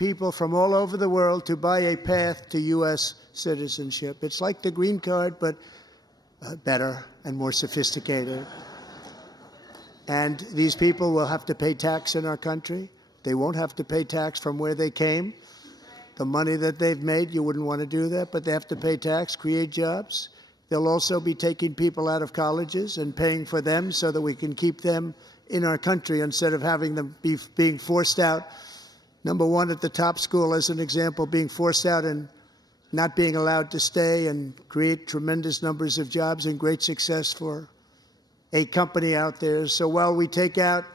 people from all over the world to buy a path to U.S. citizenship. It's like the green card, but better and more sophisticated. And these people will have to pay tax in our country. They won't have to pay tax from where they came. The money that they've made, you wouldn't want to do that, but they have to pay tax, create jobs. They'll also be taking people out of colleges and paying for them so that we can keep them in our country instead of having them being forced out. Number one, at the top school, as an example, being forced out and not being allowed to stay and create tremendous numbers of jobs and great success for a company out there. So while we take out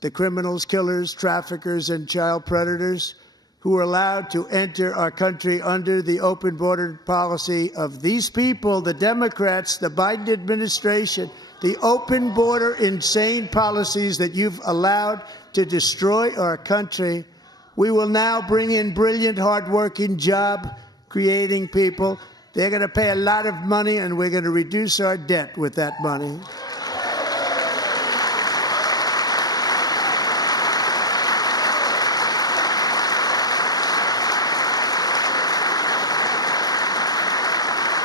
the criminals, killers, traffickers, and child predators who are allowed to enter our country under the open border policy of these people, the Democrats, the Biden administration, the open border insane policies that you've allowed to destroy our country, we will now bring in brilliant, hardworking, job-creating people. They're going to pay a lot of money, and we're going to reduce our debt with that money.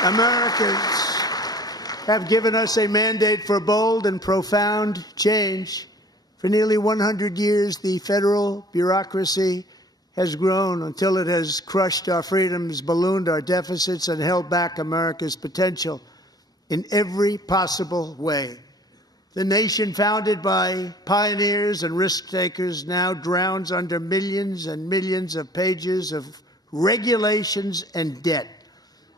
Americans have given us a mandate for bold and profound change. For nearly 100 years, the federal bureaucracy has grown until it has crushed our freedoms, ballooned our deficits, and held back America's potential in every possible way. The nation founded by pioneers and risk-takers now drowns under millions and millions of pages of regulations and debt.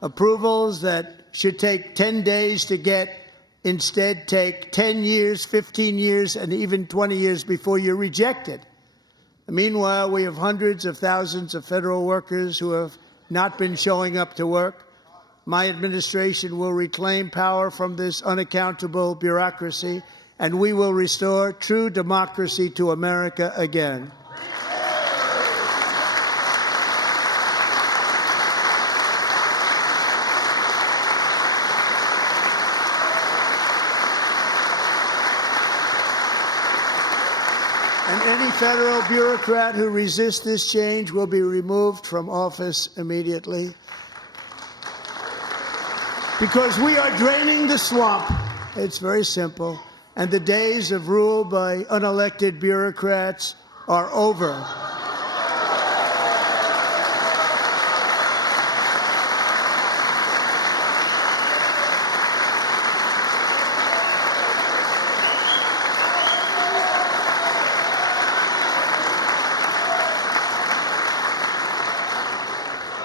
Approvals that should take 10 days to get instead take 10 years, 15 years, and even 20 years before you're rejected. Meanwhile, we have hundreds of thousands of federal workers who have not been showing up to work. My administration will reclaim power from this unaccountable bureaucracy, and we will restore true democracy to America again. And any federal bureaucrat who resists this change will be removed from office immediately. Because we are draining the swamp. It's very simple. And the days of rule by unelected bureaucrats are over.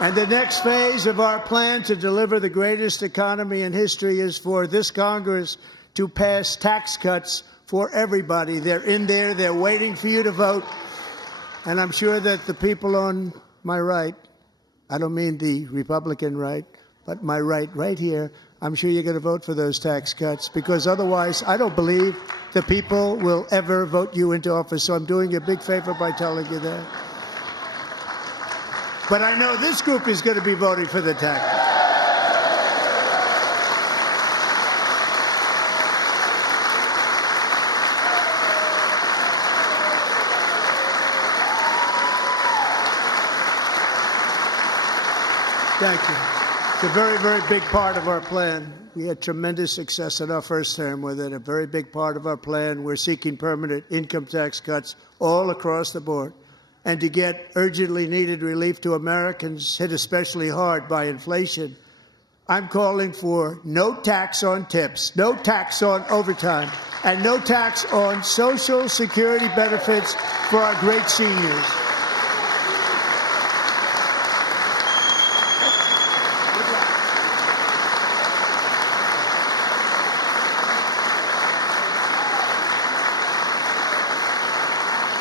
And the next phase of our plan to deliver the greatest economy in history is for this Congress to pass tax cuts for everybody. They're in there. They're waiting for you to vote. And I'm sure that the people on my right, I don't mean the Republican right, but my right here, I'm sure you're going to vote for those tax cuts, because otherwise I don't believe the people will ever vote you into office. So I'm doing you a big favor by telling you that. But I know this group is going to be voting for the tax. Thank you. It's a very, very big part of our plan. We had tremendous success in our first term with it. A very big part of our plan. We're seeking permanent income tax cuts all across the board. And to get urgently needed relief to Americans hit especially hard by inflation, I'm calling for no tax on tips, no tax on overtime, and no tax on Social Security benefits for our great seniors.